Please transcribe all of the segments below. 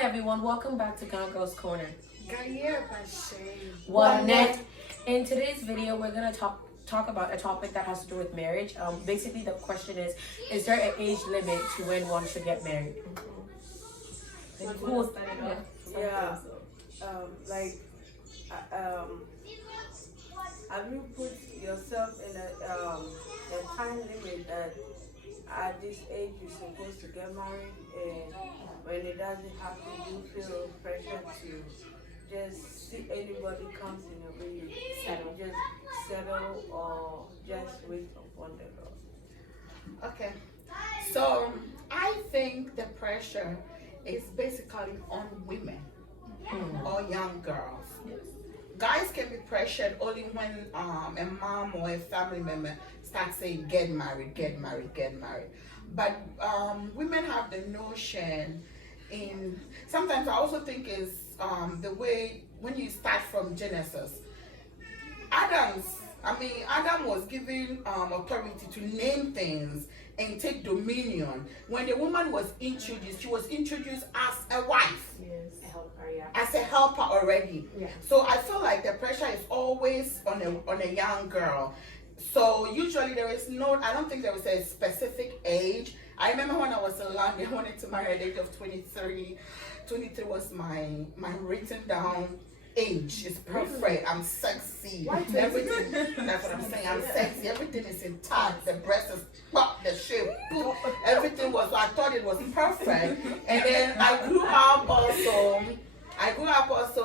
everyone, welcome back to GaGirls Corner. One net. In today's video, we're gonna talk about a topic that has to do with marriage. Basically, the question is there an age limit to when one should get married? Have you put yourself in a time limit that at this age you're supposed to get married, and when it doesn't happen, you feel pressure to just see anybody comes in your way, you just settle or just wait upon the Lord? Okay, so I think the pressure is basically on women or young girls. Guys can be pressured only when a mom or a family member starts saying get married, get married, get married. But women have the notion in, sometimes I also think is the way when you start from Genesis. Adam was given authority to name things and take dominion. When the woman was introduced, she was introduced as a wife. Yes. A helper, yeah. As a helper already. Yeah. So I feel like the pressure is always on a young girl. So usually I don't think there is a specific age. I remember when I was in London, I wanted to marry at the age of 23. 23 was my written down age. It's perfect. I'm sexy. Everything. That's what I'm saying. I'm sexy. Everything is intact. The breast is pop. The shape. Boop. Everything was. I thought it was perfect. And then I grew up also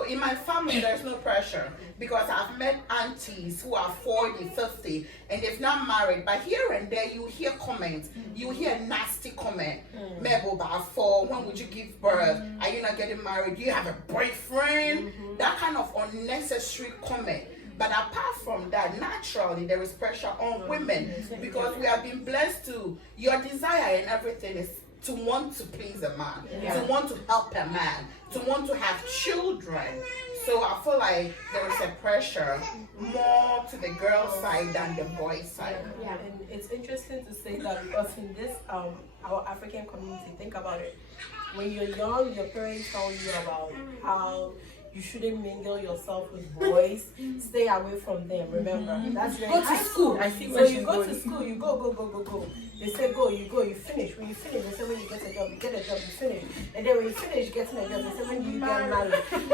in my family. There's no pressure because I've met aunties who are 40, 50 and they've not married, but here and there you hear comments. You hear nasty comment. When would you give birth? Are you not getting married? Do you have a boyfriend? That kind of unnecessary comment. But apart from that, naturally there is pressure on women because we have been blessed to, your desire and everything is to want to please a man, to want to help a man, to want to have children. So I feel like there is a pressure more to the girl side than the boy side. Yeah, and it's interesting to say that because in this our African community, think about it. When you're young, your parents tell you about how you shouldn't mingle yourself with boys. Stay away from them. Remember, that's very Go to school. I see. So you go to school. You go. They say go. You go. You finish. When you finish, they say when you get a job, you get a job. You finish. And then when you finish getting a job, they say when you get married.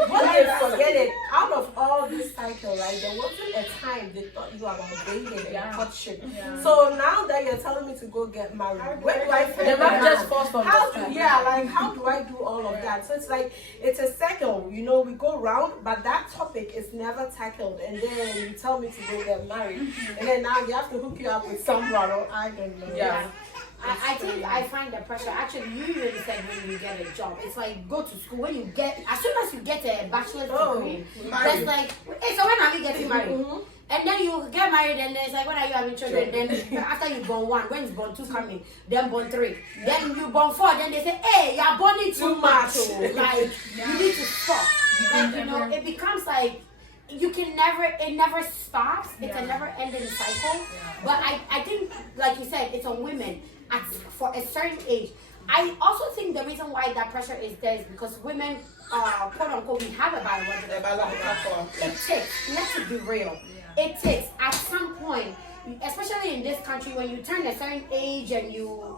What they forget it. Out of all this cycle, right? There wasn't a time they taught you about dating and courtship. So now that you're telling me to go get married, where do I fit? The man just falls from how do I do all of that? So it's like it's a cycle. You know, we go round, but that topic is never tackled, and then you tell me to go get married, and then now you have to hook you up with someone, or I don't know. I think I find the pressure. Actually, you really said when you get a job, it's like go to school. When you get, as soon as you get a bachelor's degree, that's like, hey, so when are we getting married? And then you get married, and then it's like, when are you having children? Then after you born one, when is born two coming? Then born three. Then you born four. Then they say, hey, you're born too much. Like you need to stop. Like, you know, it becomes like it never stops. It's a never ending cycle. But I think, like you said, it's on women for a certain age. I also think the reason why that pressure is there is because women, quote unquote, we have a biological. It takes, let's be real. It takes at some point, especially in this country, when you turn a certain age and you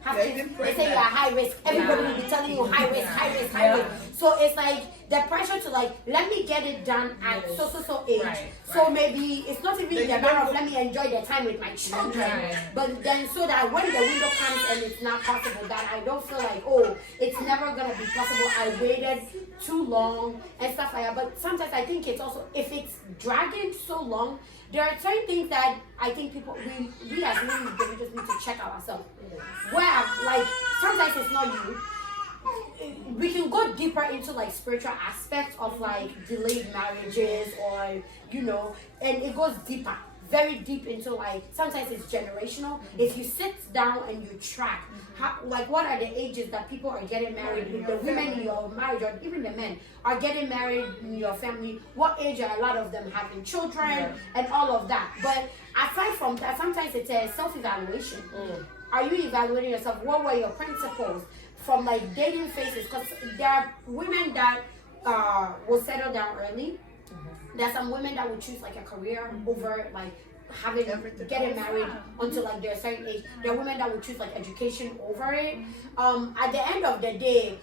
have kids, they say you're high risk. Everybody will be telling you high risk. So it's like the pressure to like, let me get it done at so age. So maybe it's not even the matter of let me enjoy the time with my children, but then so that when the window comes and it's not possible, that I don't feel like, oh, it's never gonna be possible. I waited too long and stuff like that. But sometimes I think it's also, if it's dragging so long, there are certain things that I think we as women just need to check ourselves. Where, like, sometimes it's not you. We can go deeper into like spiritual aspects of like delayed marriages, or you know, and it goes deeper, very deep into like, sometimes it's generational. If you sit down and you track like what are the ages that people are getting married, the women in your marriage or even the men are getting married in your family, what age are a lot of them having children and all of that. But aside from that, sometimes it's a self-evaluation. Are you evaluating yourself? What were your principles from like dating phases, because there are women that will settle down early. There's some women that will choose like a career over like getting married until like they're a certain age. There are women that will choose like education over it. At the end of the day,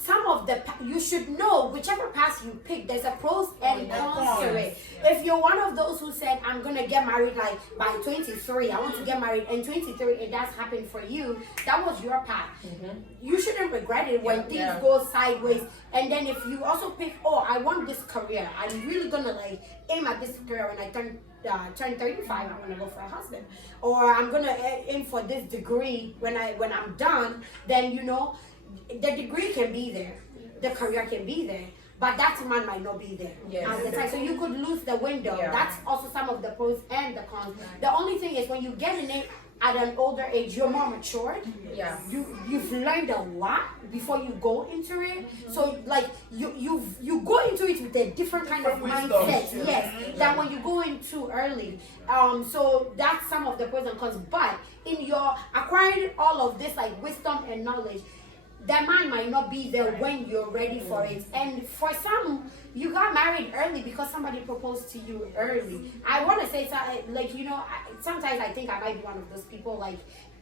some of the you should know whichever path you pick, there's a pros and cons to it. If you're one of those who said, I'm gonna get married like by 23, I want to get married, and 23 it does happen for you, that was your path. You shouldn't regret it when things go sideways. And then if you also pick, oh, I want this career, I'm really gonna like aim at this career when I turn 35, I'm gonna go for a husband, or I'm gonna aim for this degree when I'm done, then you know the degree can be there, the career can be there, but that man might not be there at the time. So you could lose the window. That's also some of the pros and the cons. The only thing is when you get in it at an older age, you're more matured. You've learned a lot before you go into it. So like you go into it with a different kind of mindset, than when you go in too early. So that's some of the pros and cons. But in your acquiring all of this like wisdom and knowledge, that man might not be there when you're ready for it. And for some, you got married early because somebody proposed to you early. I want to say, like, you know, sometimes I think I might be one of those people, like,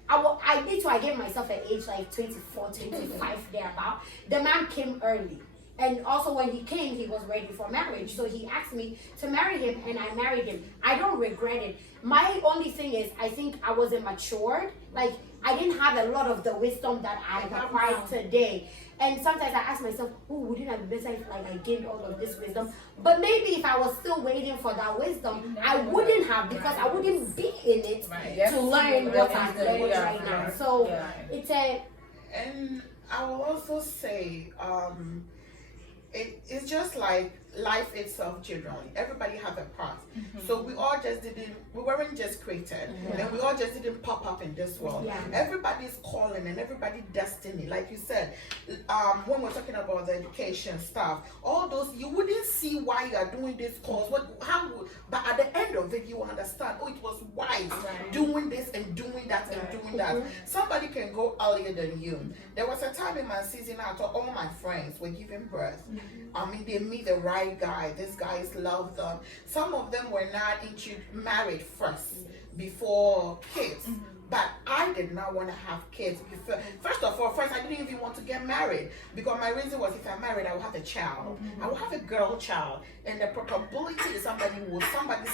I gave myself an age like 24, 25, thereabout. The man came early. And also when he came, he was ready for marriage. So he asked me to marry him, and I married him. I don't regret it. My only thing is, I think I wasn't matured. Like, I didn't have a lot of the wisdom that I acquired today. And sometimes I ask myself, oh, wouldn't it be better if like I gained all of this wisdom? But maybe if I was still waiting for that wisdom, I wouldn't have, because I wouldn't be in it to learn what I'm learning right now. So it's a... And I will also say, it's just like life itself generally. Everybody have a path. So we weren't just created, and we all just didn't pop up in this world. Everybody's calling and everybody's destiny. Like you said, when we're talking about the education stuff, all those, you wouldn't see why you are doing this course. But at the end of it, you understand, oh, it was wise doing this and doing that and doing that. Somebody can go earlier than you. There was a time in my season I thought all my friends were giving birth. I mean, they meet the right guy. These guys love them. Some of them were not into married first before kids. But I did not want to have kids before. First of all, I didn't even want to get married, because my reason was if I married, I would have a child. I would have a girl child, and the probability is somebody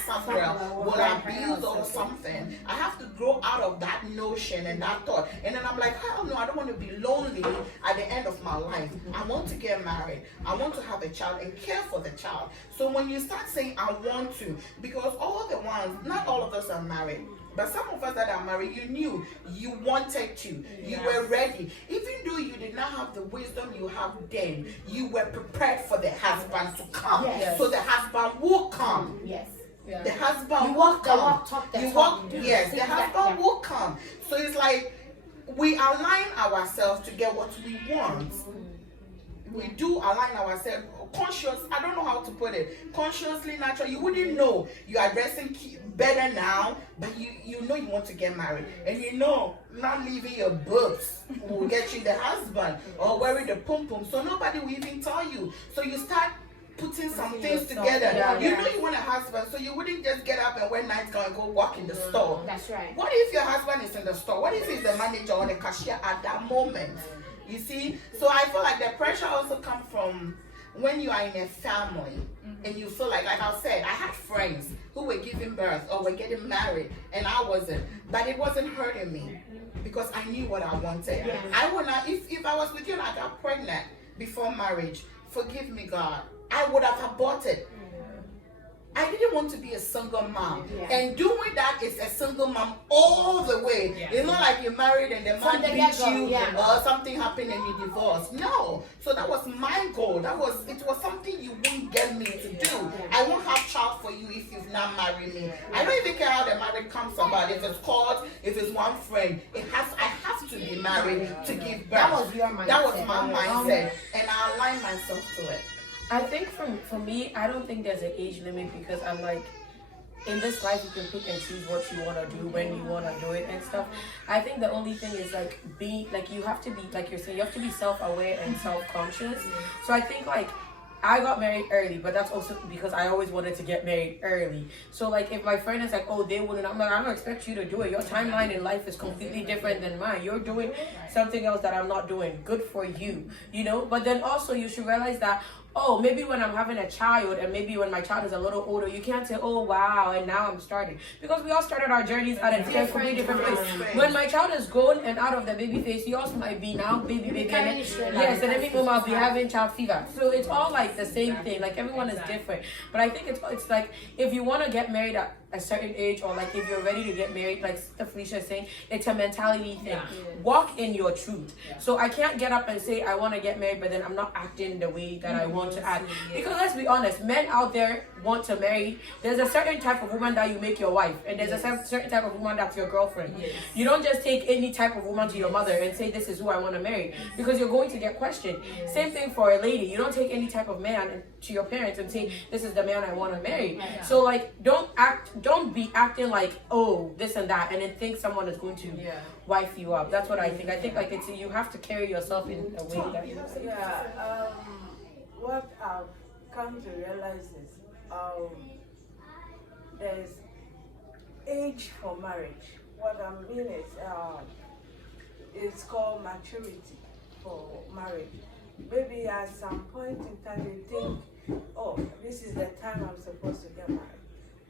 somewhere will abuse or something. I have to grow out of that notion and that thought. And then I'm like, hell no, I don't want to be lonely at the end of my life. I want to get married. I want to have a child and care for the child. So when you start saying I want to, because all the ones, not all of us are married, but some of us that are married, you knew you wanted to, you were ready. Even though you did not have the wisdom you have then, you were prepared for the husband to come. So the husband will come. The husband will come. The husband will come. So it's like we align ourselves to get what we want. We do align ourselves conscious. I don't know how to put it. Consciously, naturally, you wouldn't know you are dressing better now, but you know you want to get married, and you know not leaving your boobs will get you the husband, or wearing the pum pum, so nobody will even tell you. So you start putting some things together. You know you want a husband, so you wouldn't just get up and wear nightgown and go walk in the store. That's right. What if your husband is in the store? What if he's the manager or the cashier at that moment? You see? So I feel like the pressure also comes from when you are in a family and you feel like I said, I had friends who were giving birth or were getting married and I wasn't, but it wasn't hurting me because I knew what I wanted. I would not, if I was with you and I got pregnant before marriage, forgive me, God, I would have aborted. I didn't want to be a single mom. And doing that is a single mom all the way. It's not like you're married and the man beats you or something happened and you divorced. No. So that was my goal. It was something you wouldn't get me to do. I won't have child for you if you've not married me. I don't even care how the marriage comes about. If it's court, if it's one friend, I have to be married to give birth. That was your mindset. That was my mindset. And I aligned myself to it. I think for me, I don't think there's an age limit, because I'm like, in this life you can pick and choose what you want to do when you want to do it and stuff. I think the only thing is like you have to be, like you're saying, you have to be self-aware and self-conscious. So I think like I got married early, but that's also because I always wanted to get married early. So like if my friend is like, oh, they wouldn't, I'm like, I don't expect you to do it. Your timeline in life is completely different than mine. You're doing something else that I'm not doing. Good for you, you know? But then also you should realize that, oh, maybe when I'm having a child and maybe when my child is a little older, you can't say, oh, wow, and now I'm starting. Because we all started our journeys at a completely different place. When my child is grown and out of the baby phase, yours might be now baby. And yes, and then maybe I'll be having child fever. So it's all like the same thing. Like everyone is different. But I think it's like if you want to get married at a certain age, or like if you're ready to get married, like Felicia is saying, it's a mentality thing. Walk in your truth. So I can't get up and say I want to get married, but then I'm not acting the way that I want to act. Because let's be honest, men out there want to marry. There's a certain type of woman that you make your wife, and there's a certain type of woman that's your girlfriend. You don't just take any type of woman to your mother and say this is who I want to marry, because you're going to get questioned. Same thing for a lady. You don't take any type of man to your parents and say this is the man I want to marry. So like don't be acting like, oh, this and that, and then think someone is going to wife you up. That's what I think. I think like it's, you have to carry yourself in a way that what I've come to realize is there's age for marriage. What I mean is it's called maturity for marriage. Maybe at some point in time you think, oh, this is the time I'm supposed to get married.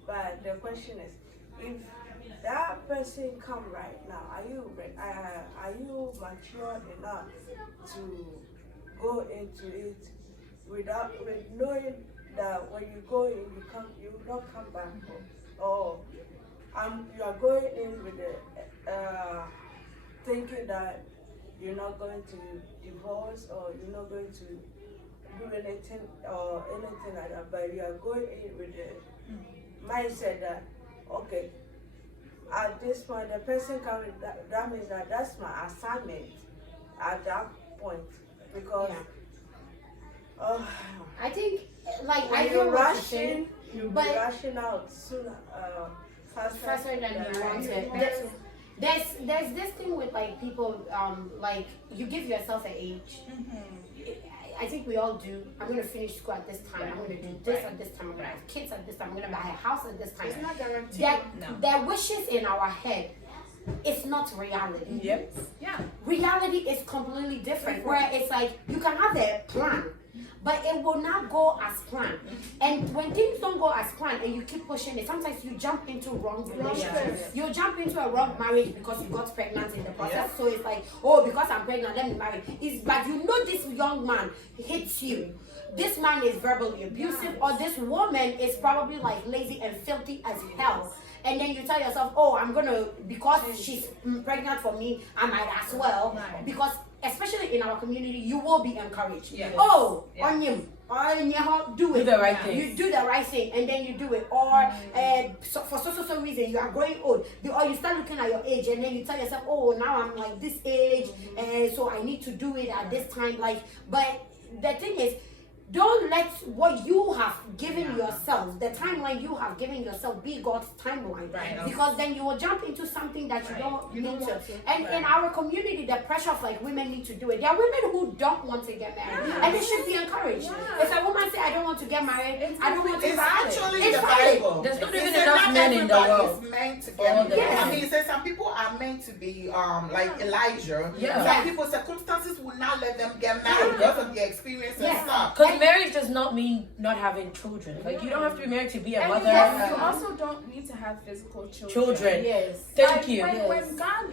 But the question is, if that person come right now, are you mature enough to go into it with knowing that when you go in, you will not come back home, or you are going in with the thinking that you're not going to divorce, or you're not going to do anything like that, but you are going in with the mindset that, okay, at this point the person coming, that means that that's my assignment at that point, because I think like when I you're feel rushing, you'll be rushing out sooner, faster than you want it. There's this thing with like people, like you give yourself an age. I think we all do. I'm going to finish school at this time. I'm going to do this at this time. I'm going to have kids at this time. I'm going to buy a house at this time. It's not guaranteed. Their wishes in our head, it's not reality. Yep. Yeah. Reality is completely different. Where it's like you can have a plan, but it will not go as planned. And when things don't go as planned and you keep pushing it, sometimes you jump into wrong relationships. You jump into a wrong marriage because you got pregnant in the process. So it's like, oh, because I'm pregnant, let me marry. But you know this young man hits you. This man is verbally abusive, or this woman is probably like lazy and filthy as hell. And then you tell yourself, oh, I'm gonna, because she's pregnant for me, I might as well. Because especially in our community, you will be encouraged. Oh, on him, do it. Do the right thing. You do the right thing, and then you do it. Or so for so reason, you are growing old. Or you start looking at your age, and then you tell yourself, oh, now I'm like this age, and so I need to do it at this time. Like, but the thing is, don't let what you have given yourself, the timeline you have given yourself, be God's timeline. Because then you will jump into something that you don't need to. And in our community, the pressure of like women need to do it. There are women who don't want to get married, and they should be encouraged. If a woman say, I don't want to get married, I don't want to. It's actually it's the Bible. There's not even enough men in the world. Is meant to get married. I mean, it says some people are meant to be like Elijah. Some people's circumstances will not let them get married because of their experience and stuff. Marriage does not mean not having children. Like you don't have to be married to be a mother. You also don't need to have physical children. Thank you. When God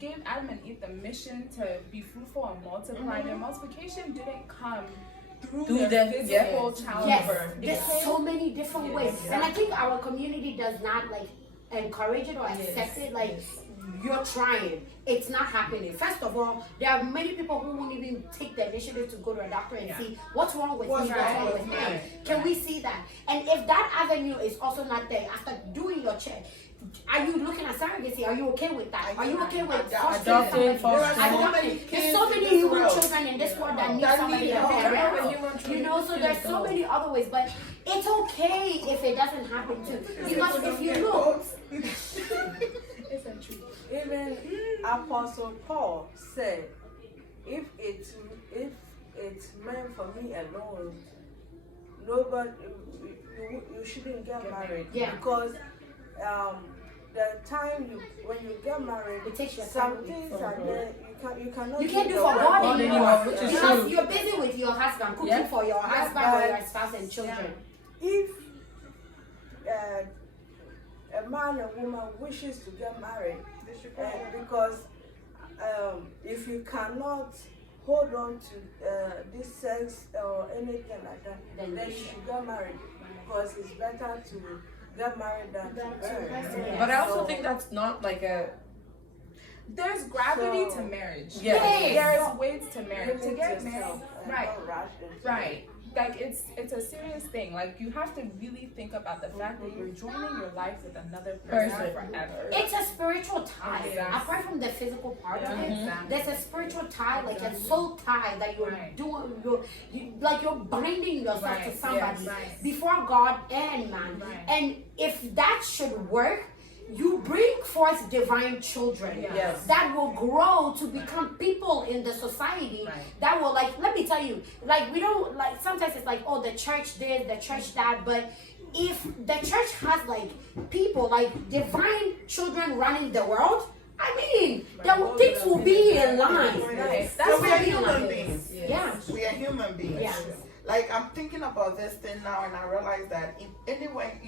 gave Adam and Eve the mission to be fruitful and multiply, their multiplication didn't come through their physical childbirth. There's so many different ways. And I think our community does not like encourage it or accept it. Like you're trying, it's not happening. First of all, there are many people who won't even take the initiative to go to a doctor and see what's wrong with me, what's wrong with me. Can we see that? And if that avenue is also not there, after doing your check, are you looking at surrogacy? Are you okay with that? Are you okay with adopting? There's so many human children in this world that need somebody to parent. You know, so there's so many other ways. But it's okay if it doesn't happen too. Because if you look, Isn't true. Even Apostle Paul said, if it's meant for me alone, nobody, you shouldn't get married. Yeah. Because the time when you get married, it takes your some time. things are there you cannot You can't do the for work. God anymore which is because true. you're busy with your husband, cooking Yeah. for your husband or your spouse and children. If a man and woman wishes to get married, because if you cannot hold on to this sex or anything like that, then you should get married, because it's better to get married than to marry. But I also think that's not like a. There's gravity to marriage. Yeah. There's weights to marriage. To get married, right. Not rush into Right. Like it's a serious thing. Like you have to really think about the fact that you're joining your life with another person forever. It's a spiritual tie. Exactly. Apart from the physical part of it, Exactly. there's a spiritual tie, like a soul tie that you're Right. doing. You're binding yourself to Right, somebody yes, right. before God and man. Right. And if that should work, you bring forth divine children Yes. that will grow to become people in the society Right. that will, like, let me tell you, like, we don't, like, sometimes it's like, oh, the church did, the church that, but if the church has like people, like divine children running the world, I mean, things will be in line. Right. So we are what we human like. beings. Yeah. We are human beings. Yeah. Like I'm thinking about this thing now, and I realize that anyway,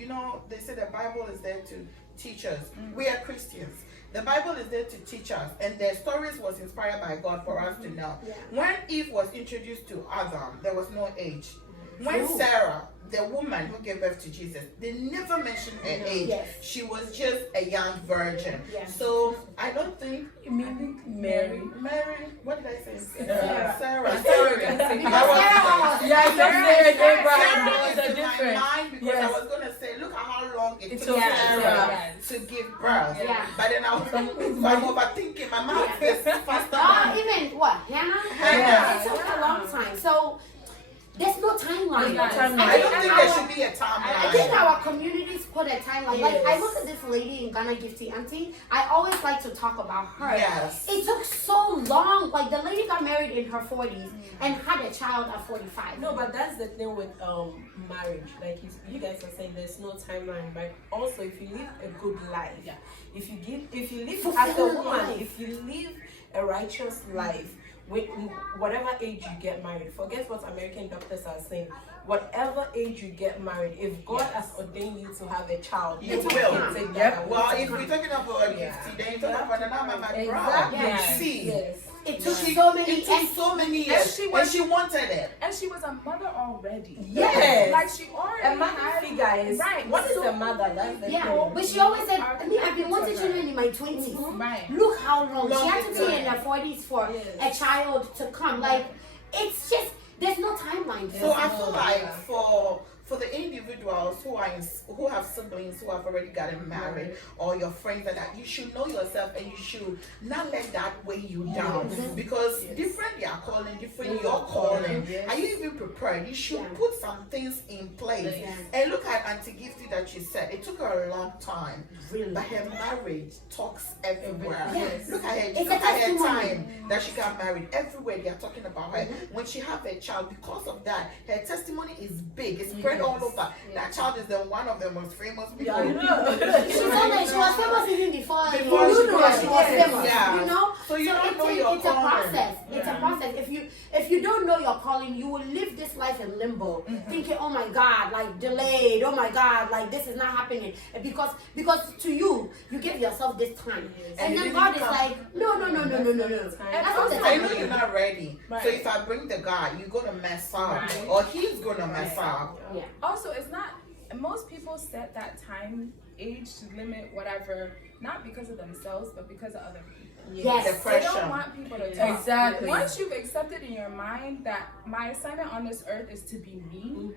they say the Bible is there to teach us. We are Christians. The Bible is there to teach us, and the stories was inspired by God for us to know. Yeah. When Eve was introduced to Adam, there was no age. When Sarah, the woman who gave birth to Jesus, they never mentioned her age. Yes. She was just a young virgin. Yeah. So I don't think You mean Mary? Mary, what did I say? Sarah. Sarah. Because Sarah was- Yeah, I know Mary and Abraham. Sarah Those is are in my different. mind because Yes. I was gonna say, look at how long it took took Sarah Sarah. to give birth. Yeah. But then I was I'm overthinking. My mouth is faster. even what, Hannah? Hannah. It took a long time. So there's no timeline. There's no timeline. I don't think there our- should be a I think timeline. our communities put a timeline. Like I Yes. look at this lady in Ghana, Gifty Auntie. I always like to talk about her. Yes. It took so long. Like the lady got married in her 40s and had a child at 45. No, but that's the thing with marriage. Like you guys are saying, there's no timeline. But also, if you live a good life, if you live as a Fulfilling woman, life. if you live a righteous life, with whatever age you get married, forget what American doctors are saying. Whatever age you get married, if God has ordained you to have a child, You you will. can take that away. Well, if we're talking about a gift, then you're talking about another Mama Brown. Exactly. Yes. See, Yes. It took She- so many it took so many years, she and she wanted it. And she was a mother already. Yes. Like she already A mother had figure is right. What is so- a mother? That's the Yeah, thing. but she always said, I mean, I've been wanting children in my 20s. Right. Look how long. She Long had to be time. in her 40s for Yes. a child to come. Like, it's just, there's no timeline. So I feel like for the individuals who have siblings who have already gotten married, or your friends that you should know yourself, and you should not let that weigh you down, because different they are calling, different you're calling. Are you even prepared? You should put some things in place. Yeah. And look at Auntie Gifty that you said it took her a long time, Really? but her marriage talks everywhere. Yes. Look at her. It's Look a at her testimony. time that she got married. Everywhere they are talking about her. When she have a child, because of that, her testimony is big. It's spread all over. That child is one of the most famous people. I know. She was famous even before you Before knew she that was- she was yes, famous. yeah. You know? So you don't know your it's a calling. process. It's a process. If you don't know your calling, you will live this life in limbo, thinking, oh my God, like delayed, oh my God, like this is not happening. And because to you give yourself this time. And you then didn't God is come. like, no. That's not the I know time. you're not ready. Right. So if I bring the guy, you're gonna mess up, Right. or he's gonna mess up. Yeah. Also, it's not. Most people set that time, age limit, whatever, not because of themselves, but because of other people. Yes. The They pressure. don't want people to talk. Exactly. Once you've accepted in your mind that my assignment on this earth is to be me,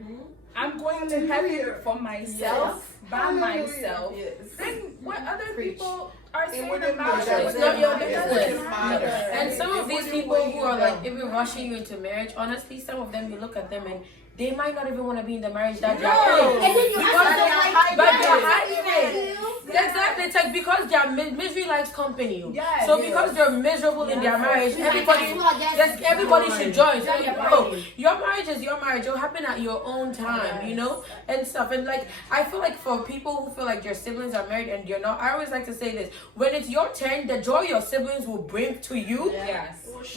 I'm going to heaven for myself, by Hallelujah. myself. Yes. Then what other people are It saying wouldn't about matter. it, It's not your it business. doesn't matter. And some of It these wouldn't people weigh who you are like down. even rushing you into marriage, honestly, some of them you look at them and they might not even want to be in the marriage that No. they're in. And then you Because ask them, like, but yeah, they're yeah, hiding it. yeah. Exactly. It's like because their misery likes company. Yes. So because they're miserable in their marriage, everybody should join. So like, bro, your marriage is your marriage. It'll happen at your own time, you know, and stuff. And like, I feel like for people who feel like their siblings are married and you're not, I always like to say this: when it's your turn, the joy your siblings will bring to you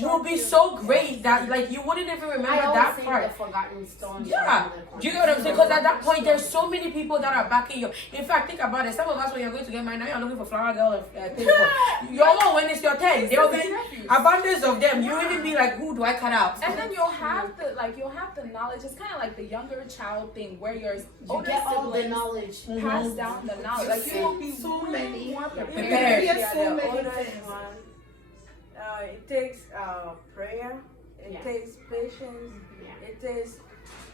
will be so great that like you wouldn't even remember that part. The forgotten stone. Yeah, do you get what I'm saying? Because at that point, there's so many people that are backing you. In fact, think about it. Some of us, when you're going to get married, now you're looking for flower girl. You all when it's your turn, there'll be abundance of them. You even be like, who do I cut out? And then you'll have the knowledge. It's kind of like the younger child thing where your You older get all the siblings knowledge. pass down the knowledge. Like you will be so many more prepared. Yes, so the many oldest things. one, it takes prayer, it Yeah. takes patience, Yeah. it takes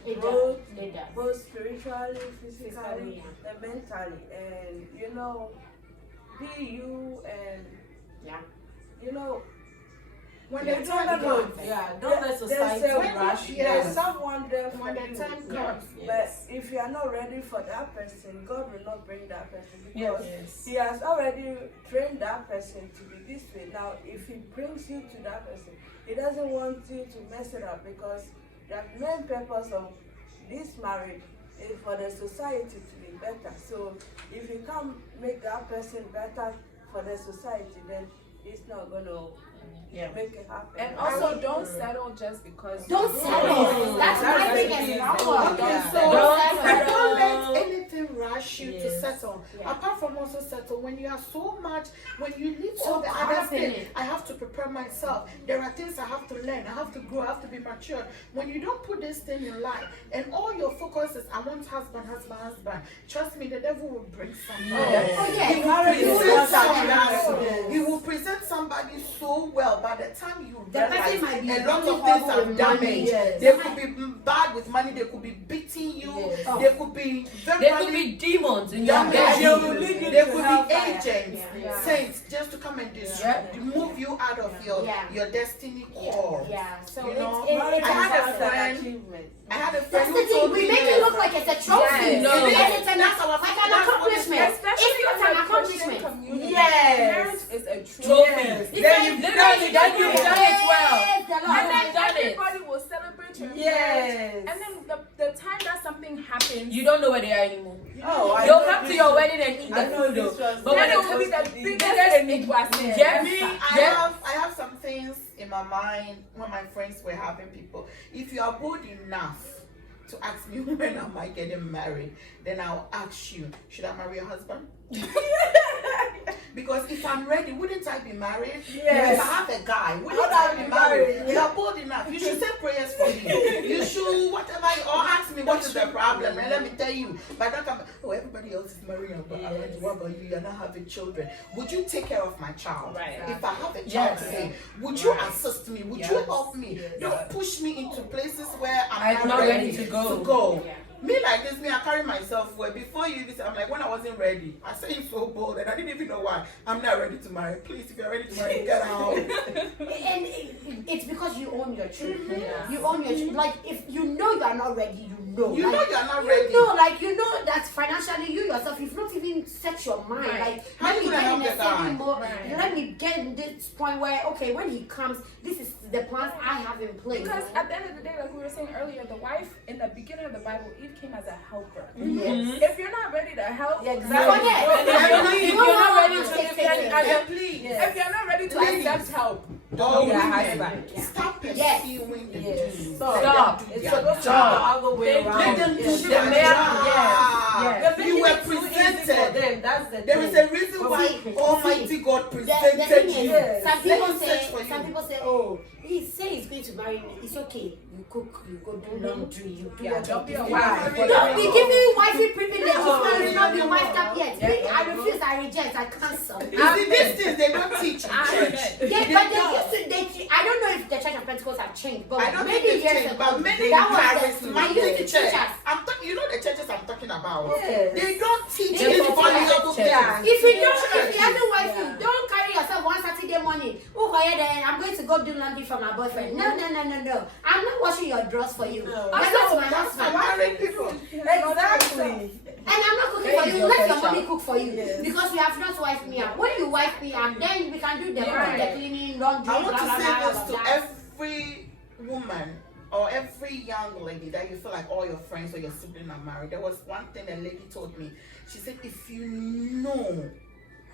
It growth, does. It does. both spiritually, physically, Physically, and mentally. And you know, be you and Yeah. you know, When you the don't time know. comes, Don't let society rush you. There's someone there for when the you. time comes, But if you are not ready for that person, God will not bring that person because Yes. He has already trained that person to be this way. Now, if He brings you to that person, He doesn't want you to mess it up because the main purpose of this marriage is for the society to be better. So, if you can't make that person better for the society, then it's not going to make it happen. And also, don't settle just because. Don't settle. That's my biggest problem. Okay, so Don't settle. don't let anything rush you to Yes. settle. Yeah. Apart from also settle, when you are so much, when you leave So all the caught other up in things, it. I have to prepare myself. There are things I have to learn. I have to grow. I have to be mature. When you don't put this thing in life, and all your focus is, I want husband, husband, husband. Trust me, the devil will bring somebody. Oh, yeah. He will Marriage is present not somebody. that. He will present somebody so well. By the time you The person realize might be a lot really of things horrible have with damaged. money. Yes. They could be bad with money. They could be beating you. Yes. They could be There very could be demons in your damaged. bed. They could be hellfire. agents, Yeah. saints, just to come and move you out of your destiny call. Yeah. So You know, it's I had a a friend. achievement. I had a That's friend the who thing. told We me make it look like it's a trophy. Yes. No. And it's That's our- like an that's accomplishment. Especially It's not in an the Christian accomplishment. community. Yes. Marriage is a Trophy. trophy. Then you've literally done you've done it well. Yes, the Lord. And then You've done it. everybody will celebrate your Yes. marriage. And then the time that something happens, You don't know where they are anymore. Oh, I You'll know come to this your one. wedding and eat I the know food. this though. was- But when then it it will comes be the to biggest enigma. Yeah. Me, I have some things in my mind when my friends were having people. If you are bold enough to ask me when am I getting married, then I'll ask you, should I marry your husband? Because if I'm ready, wouldn't I be married? Yes. If I have a guy, wouldn't Would I I be be married? married? You are bold enough. You should say prayers for me. You should whatever, or ask me what is the problem, and let me tell you. By that time, oh, everybody else is marrying, but what about you? You're not having children. Would you take care of my child? Right. If I have a child Yes. today, would you assist me? Would you help me? Don't push me into places where I'm not ready to go. Me like this, I carry myself well. Before you even say, I'm like, when I wasn't ready, I say it so bold and I didn't even know why. I'm not ready to marry. Please, if you're ready to marry, get out. And it's because you own your truth. Yeah. You own your truth. Like, if you know you are not ready, you know. You know like, you're not ready. You know, like, you know that financially, you yourself, you've not even set your mind. Right. Like, How let you me gonna get in a help the guy? certain mode. Right. Let me get in this point where, okay, when he comes, this is the plans I have in place. Because at the end of the day, like we were saying earlier, the wife in the beginning of the Bible, Eve came as a helper. Yes. If you're not ready to help, Yeah, Forget. exactly. And if you're not ready to Take if it. you're Please. if you're not ready to Please. accept help, Oh, be a women, husband. stop Yes. pursuing the Yes. dream. Stop. It's Yeah. supposed to be the Stop. other way Let around. them do Yes. the They may have- job. You're making You were it too easy for presented. them. That's the There thing. is a reason But why we- Almighty God The presented thing is, you. Yes. some Let people him search say, for you. some people say, oh, he say he's going to marry me. It's okay. You cook, you go do laundry, you do Yeah, what don't be you a do. wife. Don't be giving wifey privilege. No, If you not be no, wifed up yet. Yeah, Me, I refuse. I reject. I cancel. You see, these things they don't teach in church. Yeah, but they used to. I don't know if the Church of Pentecost have changed, but I don't maybe think they've years changed, ago, but many that was the, charismatic they used to teach church. us. You know the churches I'm talking about. Yes. They don't teach They these don't valuable teach us. things. If you don't, if Churches. you haven't wife you, don't carry yourself one Saturday morning. Oh, yeah, then I'm going to go do laundry for my boyfriend. No. I'm not washing your drawers for you. No. That's not my That's for husband. married people. Exactly. And I'm not cooking for you. Let your mommy cook for you. Because you have not wiped me out. When you wipe me out, then we can do the the cleaning, laundry, I want to blah, say blah, this blah, to blah. every woman or every young lady that you feel like all your friends or your siblings are married. There was one thing a lady told me. She said, if you know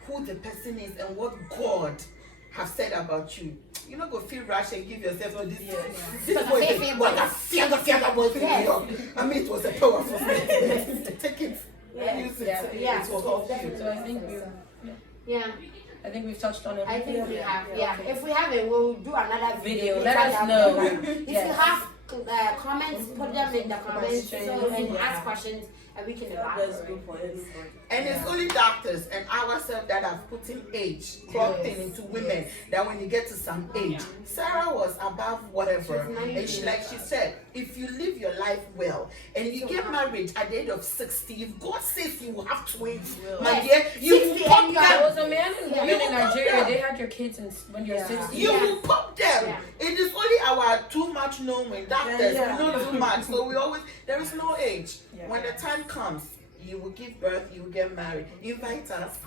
who the person is and what God have said about you, you're not going to feel rash and give yourself to this. This boy is what a fear boy. I mean, it was a powerful statement. Take it. Use it. Yeah. It was all you. So I think I think we've touched on everything. I think we have. Yeah. Okay. If we have it, we'll do another Video. Let us know. If you have comments, put them in the comments and ask questions, and we can That's elaborate. good for everybody. And it's only doctors and ourselves that have put in age, clocked in into women, that when you get to some age, Sarah was above whatever. And she, like she said, if you live your life well and you get married at the age of 60, if God says you will have twins, my dear, you will 60 pop and There them. was a man and woman in Nigeria. They had your kids when you're 60. You will pop them. Yeah. It is only our too much knowing doctors. Yeah. We know too much. So we always, there is no age. When the time comes, you will give birth, you will get married. Invite us.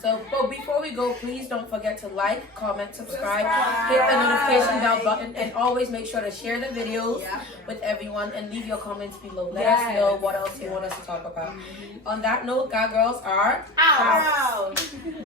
So, but before we go, please don't forget to like, comment, subscribe, hit the notification bell button, and always make sure to share the videos with everyone and leave your comments below. Let us know what else you want us to talk about. On that note, GaGirls are Ow. Wow.